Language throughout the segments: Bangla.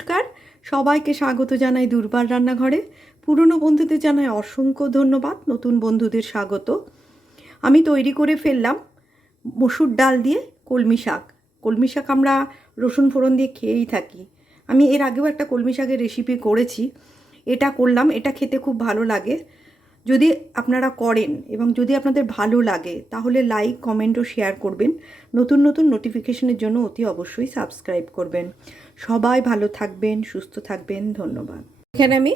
নমস্কার, সবাইকে স্বাগত জানাই দুর্বার রান্নাঘরে। পুরনো বন্ধুদের জানাই অসংখ্য ধন্যবাদ, নতুন বন্ধুদের স্বাগত। আমি তৈরি করে ফেললাম মসুর ডাল দিয়ে কলমি শাক। কলমি শাক আমরা রসুন ফোড়ন দিয়ে খেয়েই থাকি। আমি এর আগেও একটা কলমি শাকের রেসিপি করেছি, এটা করলাম। এটা খেতে খুব ভালো লাগে। যদি আপনারা করেন এবং যদি আপনাদের ভালো লাগে তাহলে লাইক, কমেন্ট ও শেয়ার করবেন। নতুন নতুন নোটিফিকেশনের জন্য অতি অবশ্যই সাবস্ক্রাইব করবেন। সবাই ভালো থাকবেন, সুস্থ থাকবেন। ধন্যবাদ। এখানে আমি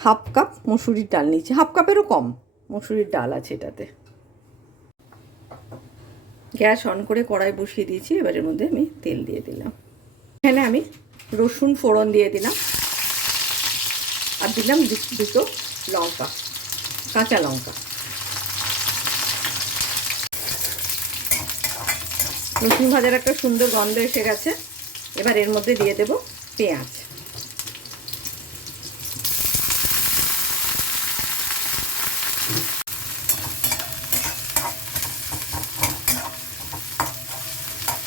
হাফ কাপ মসুরির ডাল নিয়েছি, হাফ কাপেরও কম মসুরির ডাল আছে এটাতে। গ্যাস অন করে কড়াই বসিয়ে দিয়েছি। এবার এর মধ্যে আমি তেল দিয়ে দিলাম। এখানে আমি রসুন ফোড়ন দিয়ে দিলাম আর দিলাম দুটো লঙ্কা, কাঁচা লঙ্কা। রসুন ভাজার একটা সুন্দর গন্ধ এসে গেছে। এবার এর মধ্যে দিয়ে দেব পেঁয়াজ।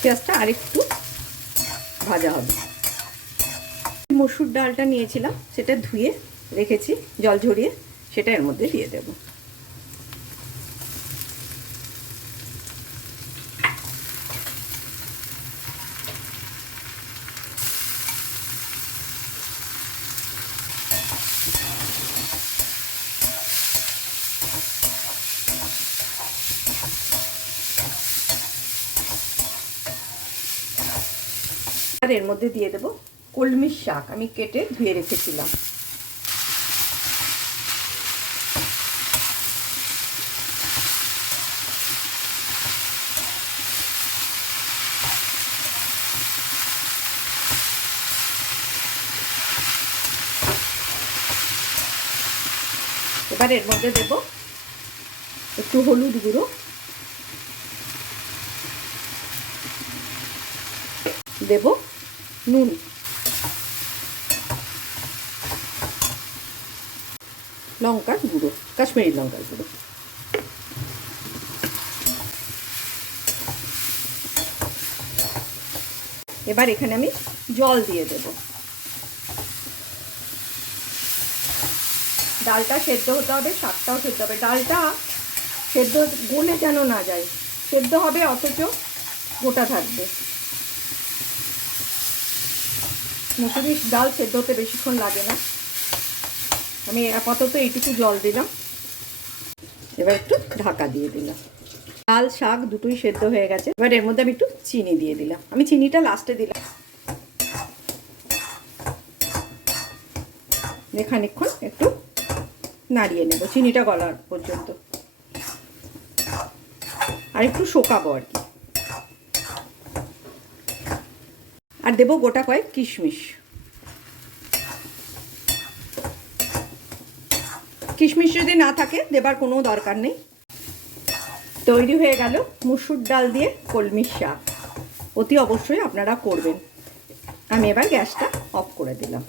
পেঁয়াজটা আরেকটু ভাজা হবে। মসুর ডালটা নিয়েছিলাম, সেটা ধুয়ে রেখেছি জল ঝরিয়ে, সেটা এর মধ্যে দিয়ে দেব। আর এর মধ্যে দিয়ে দেব কলমি শাক, আমি কেটে ধুয়ে রেখেছিলাম। এবার এর মধ্যে দেব একটু হলুদ গুঁড়ো, দেব নুন, লঙ্কার গুঁড়ো, কাশ্মীরি লঙ্কার গুঁড়ো। এবার এখানে আমি জল দিয়ে দেব। ডালটা সেদ্ধ হতে হবে, শাকটাও সেদ্ধ হবে। ডালটা সেদ্ধ গলে যেন না যায়, সেদ্ধ হবে অথচ গোটা থাকবে। মুসুরির ডাল সেদ্ধ হতে বেশিক্ষণ লাগে না। আমি আপাতত এইটুকু জল দিলাম। এবার একটু ঢাকা দিয়ে দিলাম। ডাল শাক দুটোই সেদ্ধ হয়ে গেছে। এবার এর মধ্যে আমি একটু চিনি দিয়ে দিলাম। আমি চিনিটা লাস্টে দিলাম। খানিকক্ষণ একটু নাড়িয়ে নেব চিনিটা গলার পর্যন্ত, আর একটু শোকাবো আর কি। আর দেবো গোটা কয়েক কিশমিশ। কিশমিশ যদি না থাকে দেবার কোনো দরকার নেই। তৈরি হয়ে গেল মসুর ডাল দিয়ে কলমি শাক। অতি অবশ্যই আপনারা করবেন। আমি এবার গ্যাসটা অফ করে দিলাম।